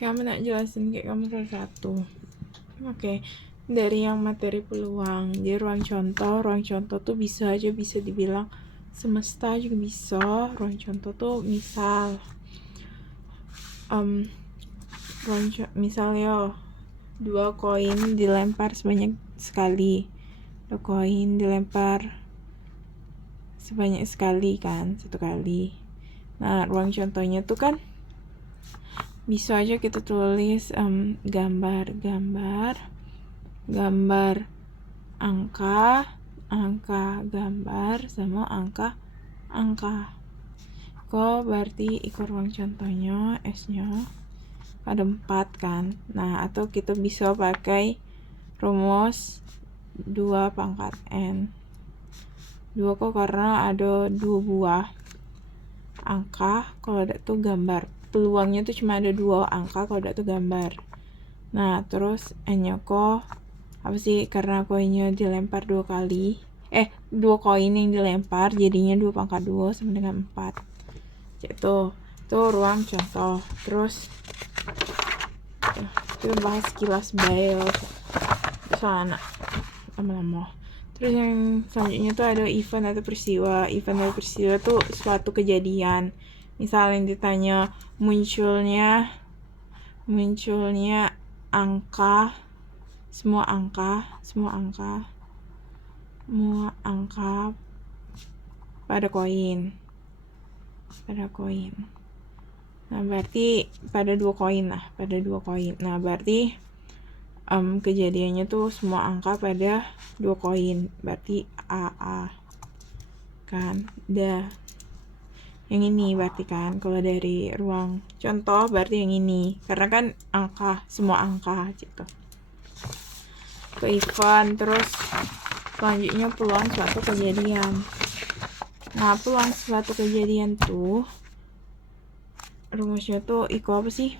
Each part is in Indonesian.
Kamu nak jelasin kayak kamu salah satu. Oke. Dari yang materi peluang, di ruang contoh tuh bisa dibilang semesta juga bisa. Ruang contoh tuh misal misal ya 2 koin dilempar sebanyak sekali, 2 koin dilempar sebanyak sekali kan, 1 kali. Nah, ruang contohnya tuh kan bisa aja kita tulis gambar angka gambar sama angka. Kok berarti ikut ruang contohnya S-nya ada 4 kan. Nah, atau kita bisa pakai rumus 2 pangkat N. 2 kok karena ada 2 buah angka, kalau ada tuh gambar. Peluangnya tuh cuma ada 2 angka kalau ada tuh gambar. Nah, terus N-nya kok apa sih? Karena koinnya dilempar 2 kali. 2 koin yang dilempar jadinya 2 pangkat 2 sama dengan 4. Gitu. Tuh ruang contoh. Terus kita bahas kilas bae soalnya lama-lama. Terus yang selanjutnya tuh ada event atau peristiwa. Event atau peristiwa tuh suatu kejadian. Misalnya yang ditanya munculnya angka, semua angka pada koin. Nah, berarti pada 2 koin. Nah, berarti kejadiannya tuh semua angka pada 2 koin. Berarti AA. Kan? Yang ini berarti kan, kalau dari ruang contoh berarti yang ini. Karena kan semua angka gitu. Ke event, terus selanjutnya peluang suatu kejadian. Nah, peluang suatu kejadian tuh rumusnya tuh apa sih?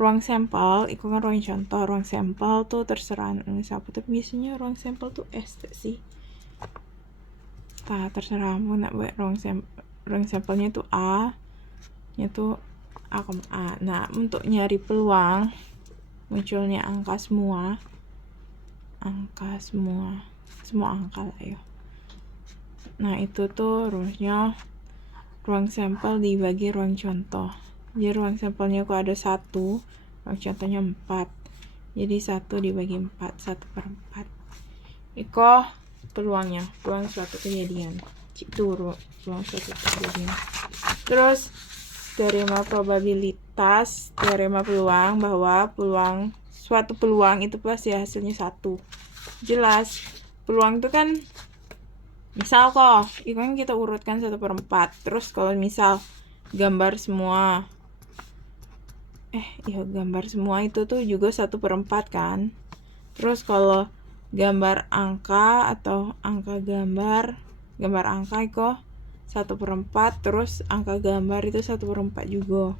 Ruang sampel, kan ruang contoh. Ruang sampel tuh terserah siapa, tapi biasanya ruang sampel tuh S sih. Terserah mau nak buat ruang sampelnya tuh A, nya tuh A, A. Nah, untuk nyari peluang munculnya semua angka lah ya. Nah, itu tuh rumusnya ruang sampel dibagi ruang contoh. Jadi ruang sampelnya kok ada 1, ruang contohnya 4. Jadi 1 dibagi 4, 1/4. Iko peluang suatu kejadian. Itu peluang suatu kejadian. Terus teorema probabilitas, teorema peluang, bahwa suatu peluang itu pasti hasilnya 1. Jelas, peluang itu kan misal itu kan kita urutkan 1/4. Terus kalau misal gambar semua itu tuh juga 1/4 kan. Terus kalau gambar angka atau gambar angka itu 1/4, terus angka gambar itu 1/4 juga.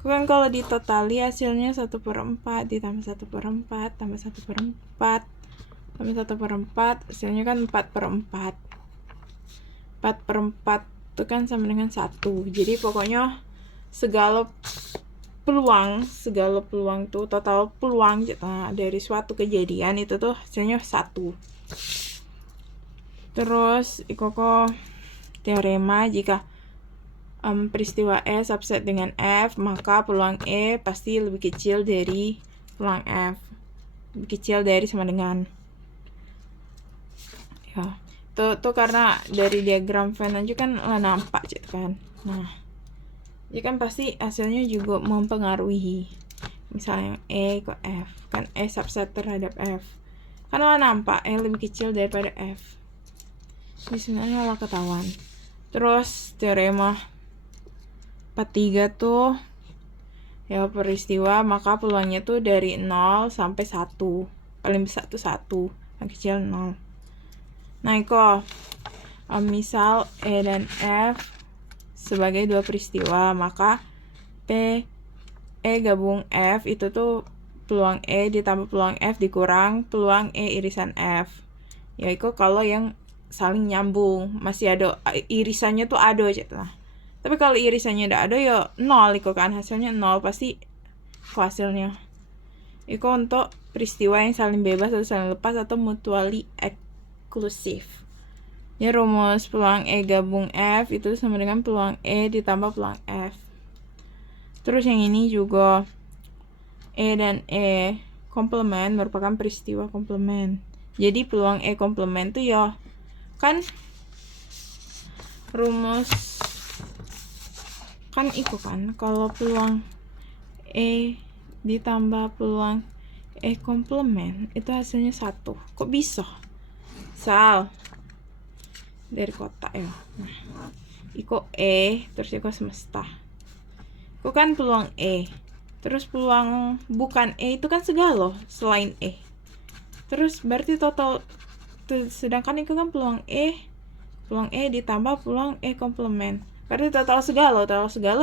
Kan kalau ditotali hasilnya 1/4 ditambah 1/4 tambah 1/4 tambah 1/4 hasilnya kan 4/4. 4/4 itu kan sama dengan 1. Jadi pokoknya segala peluang tuh, total peluang dari suatu kejadian itu tuh hasilnya 1. Terus kok teorema jika peristiwa E subset dengan F, maka peluang E pasti lebih kecil dari peluang F. Lebih kecil dari sama dengan ya. Tuh karena dari diagram Venn aja kan nampak gitu kan. Nah, jadi kan pasti hasilnya juga mempengaruhi. Misalnya E ke F, kan E subset terhadap F. Kan nampak E lebih kecil daripada F. Jadi sebenarnya ketahuan. Terus teorema 43 tuh ya peristiwa, maka peluangnya tuh dari 0 sampai 1. Paling besar tuh 1, paling kecil 0. Nah, misal E dan F sebagai 2 peristiwa, maka E gabung F itu tuh peluang E ditambah peluang F dikurang peluang E irisan F. Ya itu kalau yang saling nyambung, masih ada irisannya tuh ada aja lah. Tapi kalau irisannya udah ada ya 0 itu kan, hasilnya 0 pasti hasilnya. Itu untuk peristiwa yang saling bebas atau saling lepas atau mutually exclusive. Ya, rumus peluang E gabung F itu sama dengan peluang E ditambah peluang F. Terus yang ini juga E dan E komplement merupakan peristiwa komplement. Jadi peluang E komplement tuh ya kan rumus kan itu kan kalau peluang E ditambah peluang E komplement itu hasilnya 1. Kok bisa? Sal dari kotak ya. Nah, iko E terus iko semesta. Iko kan peluang E. Terus peluang bukan E itu kan segala selain E. Terus berarti total sedangkan itu kan peluang E ditambah peluang E komplement. Berarti total segala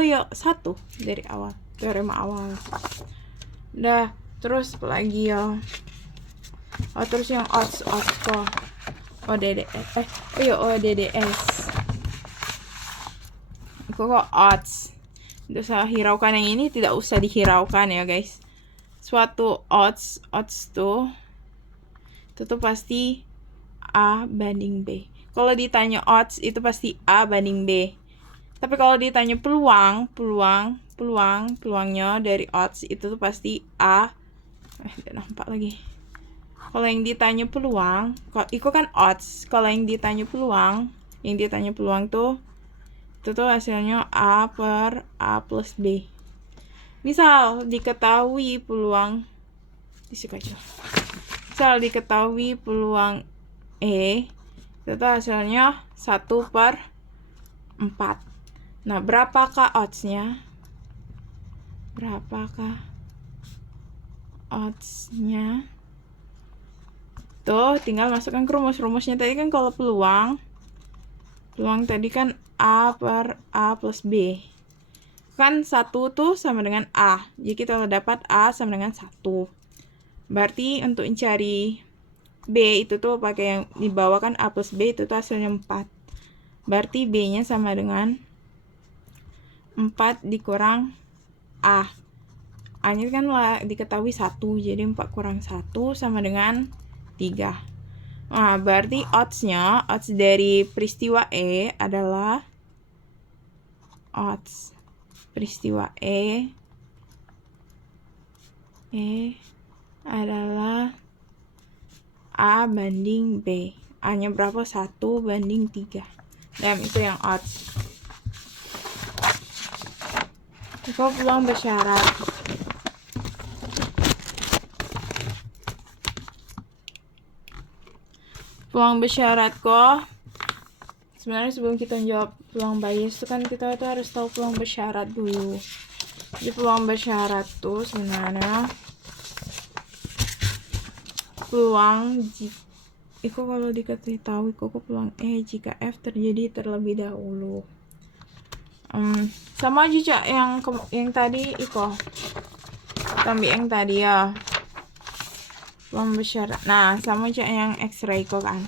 ya 1 dari awal. Teorema awal. Dah, terus apa lagi ya? Oh, terus yang odds kok. ODDS. Kok odds. Untuk saya hiraukan yang ini tidak usah dihiraukan ya guys. Suatu odds tuh itu tuh pasti A banding B. Kalau ditanya odds itu pasti A banding B. Tapi kalau ditanya peluangnya dari odds itu tuh pasti A. Tidak nampak lagi. Kalau yang ditanya peluang, itu kan odds. Kalau yang ditanya peluang tuh itu tuh hasilnya A per A plus B. Misal diketahui peluang E itu tuh hasilnya 1 per 4. Nah, berapakah odds-nya? Tuh, tinggal masukkan ke rumusnya tadi kan kalau peluang tadi kan A per A plus B. Kan 1 tuh sama dengan A. Jadi kita dapat A sama dengan 1. Berarti untuk mencari B itu tuh pakai yang di bawah kan A plus B itu tuh hasilnya 4. Berarti B-nya sama dengan 4 dikurang A. A-nya kan diketahui 1. Jadi 4 kurang 1 sama dengan 3. Nah, berarti odds dari peristiwa E adalah adalah A banding B. A-nya berapa? 1 banding 3. Dan itu yang odds. Itu peluang bersyarat. Peluang bersyarat kok. Sebenarnya sebelum kita jawab peluang bias itu kan kita tuh harus tahu peluang bersyarat dulu. Jadi peluang bersyarat tuh sebenarnya peluang itu kalau diketahui kok peluang E jika F terjadi terlebih dahulu. Sama aja yang tadi Iko. Tambah yang tadi ya. Peluang bersyarat. Nah, sama aja yang X-ray kok kan.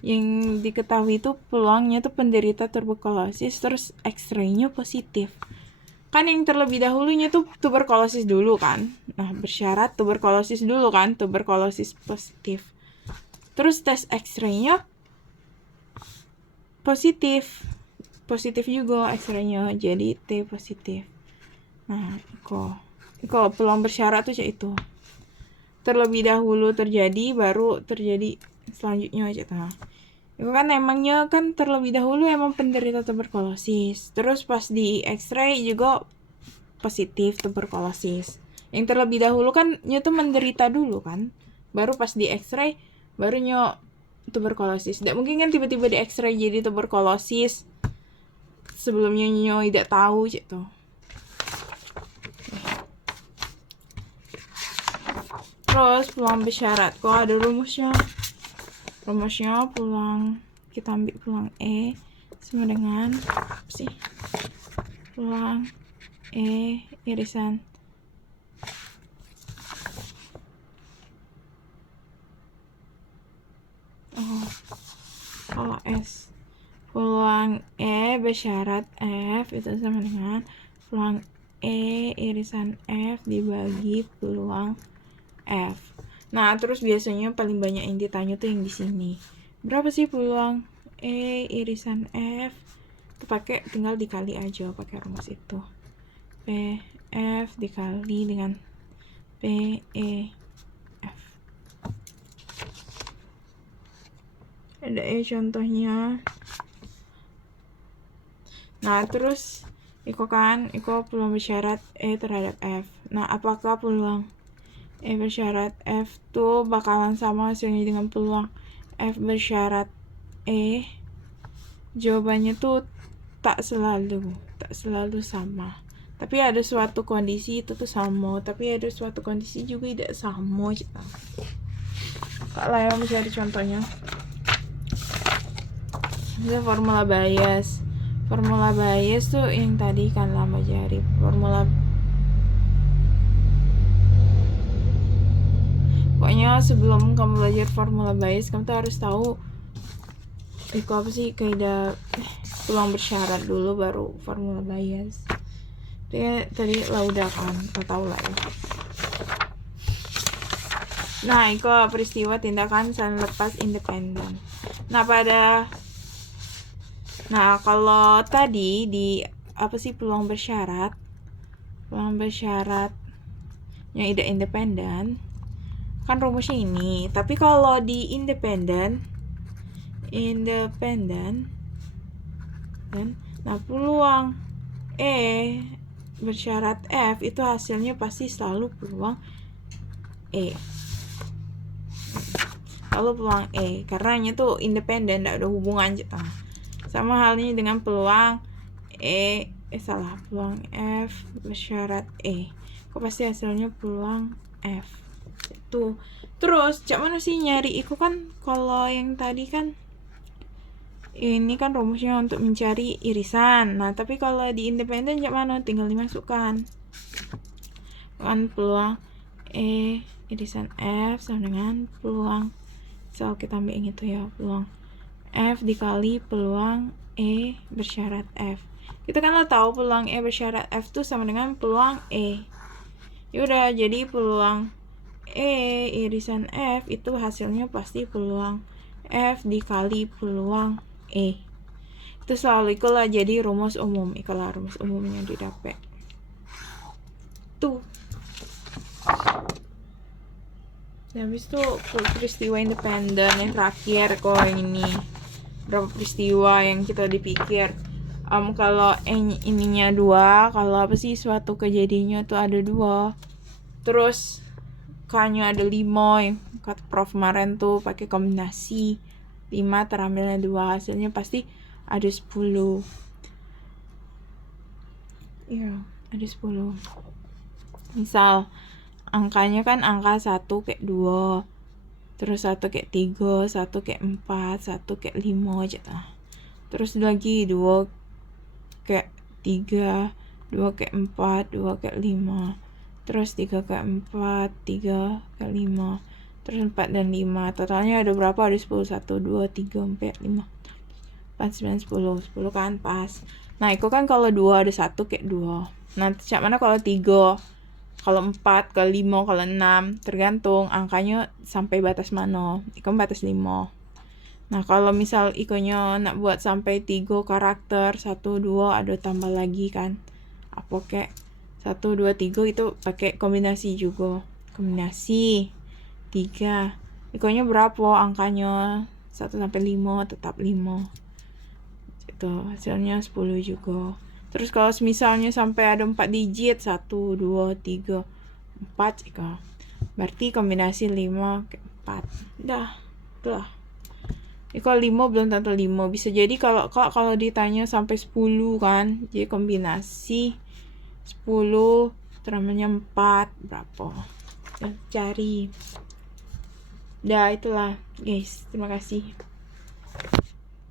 Yang diketahui itu peluangnya tuh penderita tuberkulosis terus X-ray-nya positif. Kan yang terlebih dahulunya tuh tuberkulosis dulu kan. Nah, bersyarat tuberkulosis dulu kan, tuberkulosis positif. Terus tes X-ray-nya positif. Positif juga X-ray-nya, jadi T positif. Nah, Iko peluang bersyarat tuh itu. Terlebih dahulu terjadi, baru terjadi selanjutnya aja nah. Itu kan emangnya kan terlebih dahulu emang penderita tuberkulosis. Terus pas di X-ray juga positif tuberkulosis. Yang terlebih dahulu kan tuh menderita dulu kan. Baru pas di X-ray baru tuberkulosis. Tidak mungkin kan tiba-tiba di X-ray jadi tuberkulosis. Sebelumnya tidak tahu gitu. Terus peluang bersyarat kok ada rumusnya. Rumusnya peluang kita ambil peluang E sama dengan apa sih? Peluang E irisan kalau S. Peluang E bersyarat F itu sama dengan peluang E irisan F dibagi peluang F. Nah, terus biasanya paling banyak yang ditanya tuh yang di sini. Berapa sih peluang E irisan F? Itu tinggal dikali aja pakai rumus itu. P F dikali dengan P E F. Ada contohnya. Nah, terus Iko peluang bersyarat E terhadap F. Nah, apakah peluang E bersyarat F tuh bakalan sama hasilnya dengan peluang F bersyarat E? Jawabannya tuh tak selalu sama. Tapi ada suatu kondisi itu tuh sama, tapi ada suatu kondisi juga tidak sama. Kak lah yang bisa ada contohnya. Ini formula bias. Formula bias tuh yang tadi kan lama jari. Pokoknya sebelum kamu belajar formula bias, kamu tuh harus tahu itu apa sih kaidah peluang bersyarat dulu baru formula bias. Dia tadi lah udah kan, tahu lah ya. Nah, itu peristiwa tindakan saling lepas independen. Nah, kalau tadi di apa sih peluang bersyarat yang tidak independen kan rumusnya ini. Tapi kalau di independen nah peluang E bersyarat F itu hasilnya pasti selalu peluang E. Lalu peluang E karena tuh independen, tidak ada hubungan. Sama halnya dengan peluang peluang F bersyarat E. Kok pasti hasilnya peluang F. Itu. Terus, cak mana sih nyari itu kan kalau yang tadi kan ini kan rumusnya untuk mencari irisan. Nah, tapi kalau di independen cak mana tinggal dimasukkan. Kan peluang E irisan F sama dengan peluang kita ambil yang itu ya, peluang F dikali peluang E bersyarat F. Kita kan lo tahu peluang E bersyarat F itu sama dengan peluang E. Yaudah, jadi peluang E irisan F itu hasilnya pasti peluang F dikali peluang E. Itu selalu ikulah jadi rumus umum. Ikulah rumus umumnya didapat. Tuh. Habis itu peristiwa independen yang terakhir kok yang ini. Berapa peristiwa yang kita dipikir. Kalau ininya 2, kalau apa sih suatu kejadiannya tuh ada 2. Terus K-nya ada 5 yang kata Prof kemarin tuh pakai kombinasi 5 terambilnya 2, hasilnya pasti ada 10. Iya, ada 10. Misal angkanya kan angka 1 kayak 2, terus 1 kayak 3, 1 kayak 4, 1 kayak 5 gitu. Terus lagi 2 kayak 3, 2 kayak 4, 2 kayak 5, terus 3 kayak 4, 3 kayak 5, terus 4 dan 5. Totalnya ada berapa? Ada 10. 1, 2, 3, 4, 5, 4, 9, 10. 10 kan pas. Nah, itu kan kalau 2 ada 1 kayak 2. Nah, cak mana kalau 3? Kalau 4, kalau 5, kalau 6, tergantung angkanya sampai batas mana. Itu batas 5. Nah, kalau misal ikonya nak buat sampai 3 karakter, 1, 2, ada tambah lagi kan. Apa kayak 1, 2, 3 itu pakai kombinasi juga. Kombinasi 3. Ikonya berapa angkanya? 1 sampai 5 tetap 5. Itu hasilnya 10 juga. Terus kalau misalnya sampai ada 4 digit, 1, 2, 3, 4 jika. Berarti kombinasi 5 ke 4. Dah, itulah. Kalau 5 belum tentu 5. Bisa jadi kalau ditanya sampai 10 kan, jadi kombinasi 10 terambilnya 4 berapa? Cari. Dah, itulah guys. Terima kasih.